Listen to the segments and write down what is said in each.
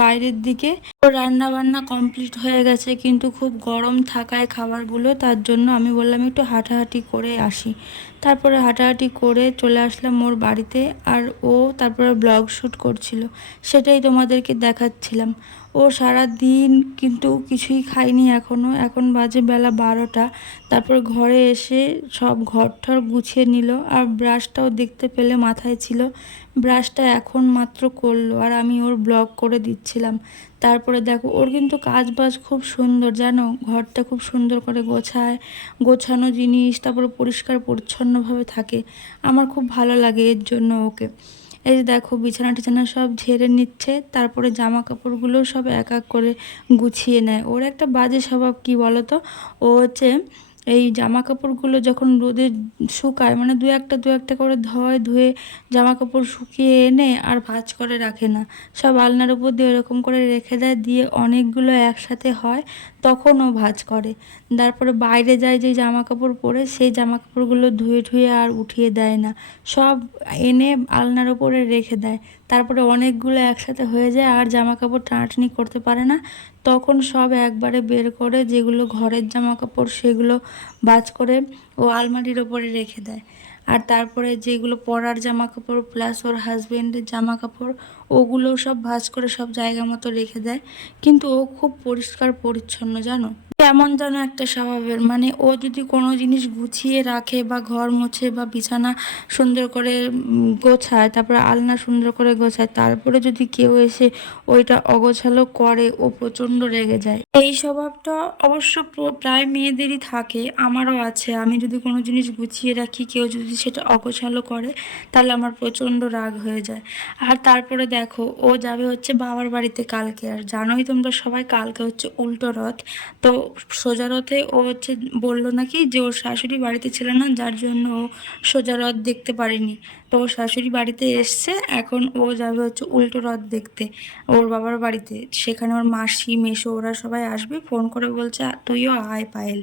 বাইরের দিকে। রান্না বান্না কমপ্লিট হয়ে গেছে, কিন্তু খুব গরম থাকায় খাবারগুলো, তার জন্য আমি বললাম একটু হাঁটাহাঁটি করে আসি। তারপরে হাঁটাহাঁটি করে চলে আসলাম ওর বাড়িতে, আর ও তারপরে ব্লগ শ্যুট করছিল। সেটাই তোমাদেরকে দেখাচ্ছিলাম। ও সারা দিন কিন্তু কিছুই খাইনি এখনও এখন বাজে বেলা বারোটা। তারপর ঘরে এসে সব ঘর ঠর গুছিয়ে নিল, আর ব্রাশটাও দেখতে পেলে মাথায় ছিল। ব্রাশটা এখন মাত্র করল, আর আমি ওর ব্লগ করে দিচ্ছিলাম। তারপরে দেখো, ওর কিন্তু কাজ বাজ খুব সুন্দর, জানো? ঘরটা খুব সুন্দর করে গোছায়, গোছানো জিনিস, তারপরে পরিষ্কার পরিচ্ছন্নভাবে থাকে। আমার খুব ভালো লাগে এর জন্য ওকে। এই যে দেখো, বিছানা টিছানা সব ঝেড়ে নিচ্ছে, তারপরে জামা কাপড়গুলো সব এক এক করে গুছিয়ে নেয়। ওর একটা বাজে স্বভাব কি বলো তো? ও হচ্ছে এই জামা কাপড়গুলো যখন রোদে শুকায় মানে দু একটা দু একটা করে ধয়, ধুয়ে জামা কাপড় শুকিয়ে এনে আর ভাঁজ করে রাখে না। সব আলনার উপর দিয়ে এরকম করে রেখে দেয়, দিয়ে অনেকগুলো একসাথে হয়, তখনও ভাঁজ করে। তারপরে বাইরে যায় যে জামা কাপড় পরে, সেই জামা কাপড়গুলো ধুয়ে ধুয়ে আর উঠিয়ে দেয় না। সব এনে আলনার ওপরে রেখে দেয়। তারপরে অনেকগুলো একসাথে হয়ে যায়, আর জামা কাপড় টানাটানি করতে পারে না। তখন সব একবারে বের করে যেগুলো ঘরের জামা কাপড় সেগুলো বাজ করে ও আলমারির ওপরে রেখে দেয়। আর তারপরে যেগুলো পরার জামা কাপড় প্লাস ওর হাজব্যান্ডের জামা কাপড় ওগুলো সব ভাজ করে সব জায়গা মতো রেখে দেয়। কিন্তু ও খুব পরিষ্কার পরিচ্ছন্ন, জানো? এমন যেন একটা স্বভাবের। মানে ও যদি কোনো জিনিস গুছিয়ে রাখে বা ঘর মোছে বা বিছানা সুন্দর করে গোছায়, তারপরে আলনা সুন্দর করে গোছায়, তারপরে যদি কেউ এসে ওইটা অগোছালো করে, ও প্রচণ্ড রেগে যায়। এই স্বভাবটা অবশ্য প্রায় মেয়েদেরই থাকে, আমারও আছে, আমি যদি কোনো জিনিস গুছিয়ে রাখি, কেউ যদি সেটা অগোছালো করে, তাহলে আমার প্রচণ্ড রাগ হয়ে যায়। আর তারপরে দেখো, ও যাবে হচ্ছে বাবার বাড়িতে কালকে। আর জানোই তোমরা সবাই কালকে হচ্ছে উল্টো রথ। তো সোজা রথে ও হচ্ছে বলল নাকি যে, ওর শাশুড়ি বাড়িতে ছিল না, যার জন্য ও সোজা রথ দেখতে পারেনি। তো ওর শাশুড়ি বাড়িতে এসছে, এখন ও যাবে হচ্ছে উল্টো রথ দেখতে, ওর বাবার বাড়িতে। সেখানে ওর মাসি মেশো ওরা সবাই আসবে, ফোন করে বলছে তুইও আয় পায়েল।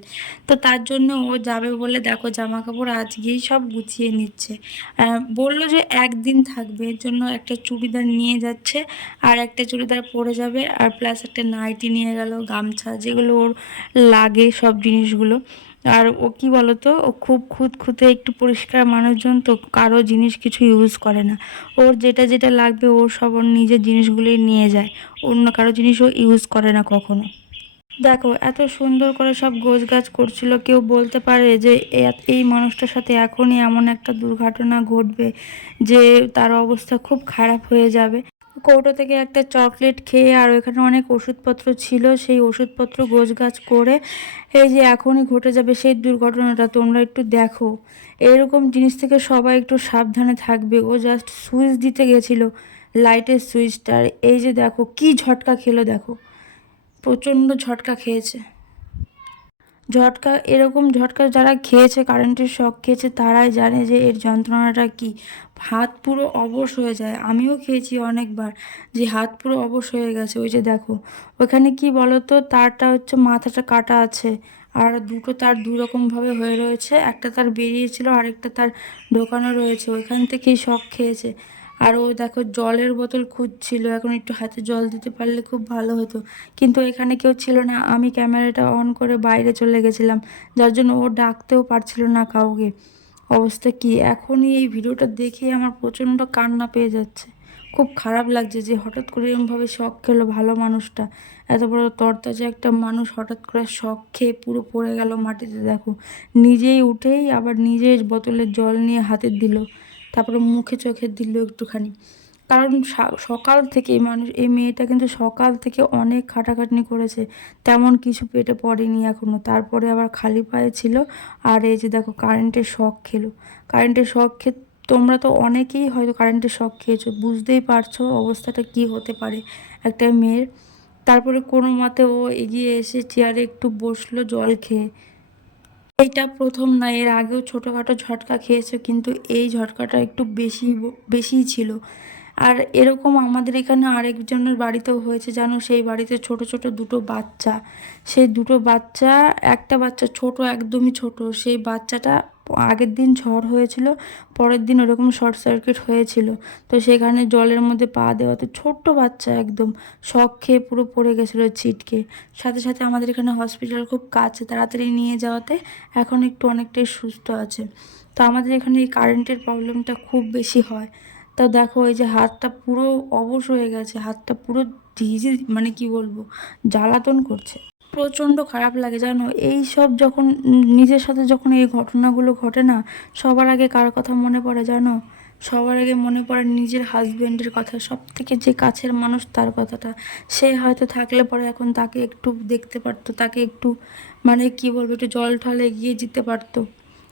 তো তার জন্য ও যাবে বলে দেখো জামা কাপড় আজকেই সব গুছিয়ে নিচ্ছে। বলল যে একদিন থাকবে, এর জন্য একটা চুড়িদার নিয়ে যাচ্ছে, আর একটা চুড়িদার পরে যাবে, আর প্লাস একটা নাইটি নিয়ে গেল, গামছা, যেগুলো ওর লাগে সব জিনিসগুলো। আর ও কি বলতো, ও খুব খুঁত খুঁতে একটু পরিষ্কার মানুষজন, তো কারও জিনিস কিছু ইউজ করে না। ওর যেটা যেটা লাগবে, ও সব ওর নিজের জিনিসগুলোই নিয়ে যায়। অন্য কারও জিনিস ও ইউজ করে না কখনো। দেখো, এত সুন্দর করে সব গোছ গাছ করছিল, কেউ বলতে পারে যে এই মানুষটার সাথে এখনই এমন একটা দুর্ঘটনা ঘটবে যে তার অবস্থা খুব খারাপ হয়ে যাবে। কৌটো থেকে একটা চকলেট খেয়ে আর ওখানে অনেক ওষুধপত্র ছিল, সেই ওষুধপত্র গোছ গাছ করে এই যে এখনই ঘটে যাবে সেই দুর্ঘটনাটা তোমরা একটু দেখো। এরকম জিনিস থেকে সবাই একটু সাবধানে থাকবে। ও জাস্ট সুইচ দিতে গেছিল লাইটের সুইচটার এই যে দেখো, কি ঝটকা খেলো, দেখো। প্রচণ্ড ঝটকা খেয়েছে। ঝটকা, এরকম ঝটকা যারা খেয়েছে কারেন্টের শক খেয়েছে, তারাই জানে যে এর যন্ত্রণাটা কি। হাত পুরো অবশ হয়ে যায়। আমিও খেয়েছি অনেকবার যে হাত পুরো অবশ হয়ে গেছে। ওই যে দেখো, ওখানে কি বলতো, তারটা হচ্ছে মাথাটা কাটা আছে, আর দুটো তার দু রকমভাবে হয়ে রয়েছে। একটা তার বেরিয়েছিল, আরেকটা তার ঢোকানো রয়েছে। ওইখান থেকেই শখ খেয়েছে। আর ও দেখো জলের বোতল খুঁজছিল, এখন একটু হাতে জল দিতে পারলে খুব ভালো হতো। কিন্তু এখানে কেউ ছিল না, আমি ক্যামেরাটা অন করে বাইরে চলে গেছিলাম, যার জন্য ও ডাকতেও পারছিল না কাউকে। অবস্থা কি? এখনই এই ভিডিওটা দেখে আমার প্রচণ্ড কান্না পেয়ে যাচ্ছে। খুব খারাপ লাগছে যে হঠাৎ করে এরকমভাবে শখ খেলো ভালো মানুষটা। এত বড় তরতাজা একটা মানুষ হঠাৎ করে শখ খেয়ে পুরো পড়ে গেল মাটিতে, দেখো। নিজেই উঠেই আবার নিজের বোতলের জল নিয়ে হাতে দিল। তারপরে মুখে চোখে দিল একটুখানি। কারণ সকাল থেকে মানুষ, এই মেয়েটা কিন্তু সকাল থেকে অনেক খাটাখাটনি করেছে। তেমন কিছু পেটে পড়েনি এখনও তারপরে আবার খালি পায়ে ছিল আর এই যে দেখো কারেন্টের শখ খেলো। কারেন্টের শখ খেয়ে তোমরা তো অনেকেই হয়তো কারেন্টের শখ খেয়েছো। বুঝতেই পারছ অবস্থাটা কি হতে পারে একটা মেয়ের। তারপরে কোনো মতে ও এগিয়ে এসে চেয়ারে একটু বসল জল খেয়ে। এইটা প্রথম না, এর আগেও ছোটোখাটো ঝটকা খেয়েছে, কিন্তু এই ঝটকাটা একটু বেশি, বেশিই ছিল। আর এরকম আমাদের এখানে আরেকজনের বাড়িতেও হয়েছে, জানো? সেই বাড়িতে ছোট ছোট দুটো বাচ্চা। সেই দুটো বাচ্চা, একটা বাচ্চা ছোট, একদমই ছোট। সেই বাচ্চাটা আগের দিন ঝড় হয়েছিল, পরের দিন ওরকম শর্ট সার্কিট হয়েছিল। তো সেখানে জলের মধ্যে পা দেওয়া, তো ছোট্ট বাচ্চা একদম শখ খেয়ে পুরো পড়ে গেছিল ছিটকে। সাথে সাথে আমাদের এখানে হসপিটাল খুব কাছে, তাড়াতাড়ি নিয়ে যাওয়াতে এখন একটু অনেকটাই সুস্থ আছে। তো আমাদের এখানে এই কারেন্টের প্রবলেমটা খুব বেশি হয়। তো দেখো, এই যে হাতটা পুরো অবশ হয়ে গেছে, হাতটা পুরো ভিজে মানে কি বলব, জ্বালাতন করছে। প্রচণ্ড খারাপ লাগে, জানো? এই সব যখন নিজের সাথে যখন এই ঘটনাগুলো ঘটে না, সবার আগে কার কথা মনে পড়ে, জানো? সবার আগে মনে পড়ে নিজের হাজব্যান্ডের কথা সব থেকে যে কাছের মানুষ তার কথাটা। সে হয়তো থাকলে পরে এখন তাকে একটু দেখতে পারতো, তাকে একটু মানে কি বলব, একটু জল ঠল এগিয়ে যেতে পারতো,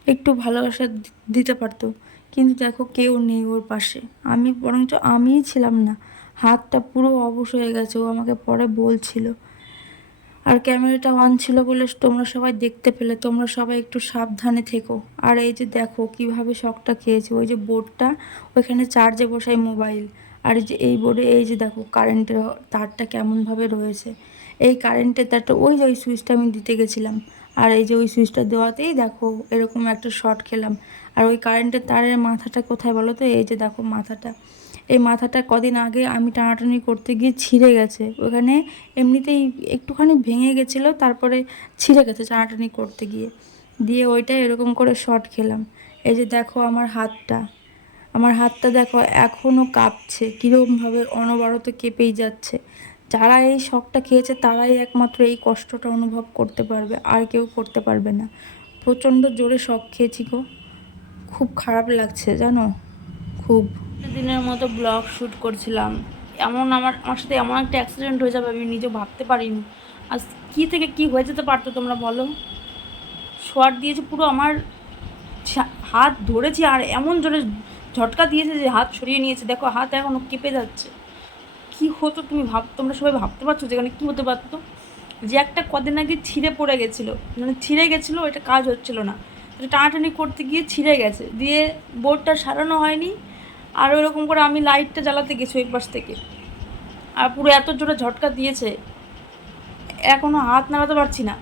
একটু ভালোবাসা দিতে পারতো। কিন্তু দেখো, কেউ নেই ওর পাশে। আমি বরঞ্চ আমিই ছিলাম না। হাতটা পুরো অবশ হয়ে গেছে, ও আমাকে পরে বলছিল। আর ক্যামেরাটা অন ছিল বলে তোমরা সবাই দেখতে পেলে, তোমরা সবাই একটু সাবধানে থেকো। আর এই যে দেখো কীভাবে শকটা খেয়েছে, ওই যে বোর্ডটা, ওইখানে চার্জে বসাই মোবাইল আর যে এই বোর্ডে এই যে দেখো কারেন্টের তারটা কেমনভাবে রয়েছে। এই কারেন্টের তারটা, ওই যে ওই সুইচটা আমি দিতে গেছিলাম। আর এই যে ওই সুইচটা দেওয়াতেই দেখো এরকম একটা শর্ট খেলাম। আর ওই কারেন্টের তারের মাথাটা কোথায় বলো তো? এই যে দেখো মাথাটা। এই মাথাটা কদিন আগে আমি টানাটানি করতে গিয়ে ছিঁড়ে গেছে। ওখানে এমনিতেই একটুখানি ভেঙে গেছিল, তারপরে ছিঁড়ে গেছে টানাটানি করতে গিয়ে। দিয়ে ওইটা এরকম করে শর্ট খেলাম। এই যে দেখো আমার হাতটা। আমার হাতটা দেখো এখনও কাঁপছে, কীরকমভাবে অনবরত কেঁপেই যাচ্ছে। যারা এই শখটা খেয়েছে তারাই একমাত্র এই কষ্টটা অনুভব করতে পারবে, আর কেউ করতে পারবে না। প্রচণ্ড জোরে শখ খেয়েছি গো। খুব খারাপ লাগছে জানো? খুব। দিনের মতো ব্লগ শ্যুট করছিলাম। এমন আমার আমার সাথে এমন একটা অ্যাক্সিডেন্ট হয়ে যাবে, আমি নিজে ভাবতে পারিনি। আজ কী থেকে কি হয়ে যেতে পারতো তোমরা বলো? শোয়ার দিয়েছে পুরো আমার হাত ধরেছি আর এমন জোরে ঝটকা দিয়েছে যে হাত সরিয়ে নিয়েছে। দেখো, হাত এখনও কেঁপে যাচ্ছে। কি হতো তুমি ভাব, তোমরা সবাই ভাবতে পারছ যেখানে কী হতে পারতো? যে একটা কদিন আগে ছিঁড়ে পড়ে গেছিল। মানে ছিঁড়ে গেছিল, এটা কাজ হচ্ছিল না। টানাটানি করতে গিয়ে ছিঁড়ে গেছে। দিয়ে বোর্ডটা সারানো হয়নি। আর ওরকম করে আমি লাইটটা জ্বালাতে গেছি ওই পাশ থেকে। আর পুরো এত জোরে ঝটকা দিয়েছে এখনও হাত নাড়াতে পারছি না।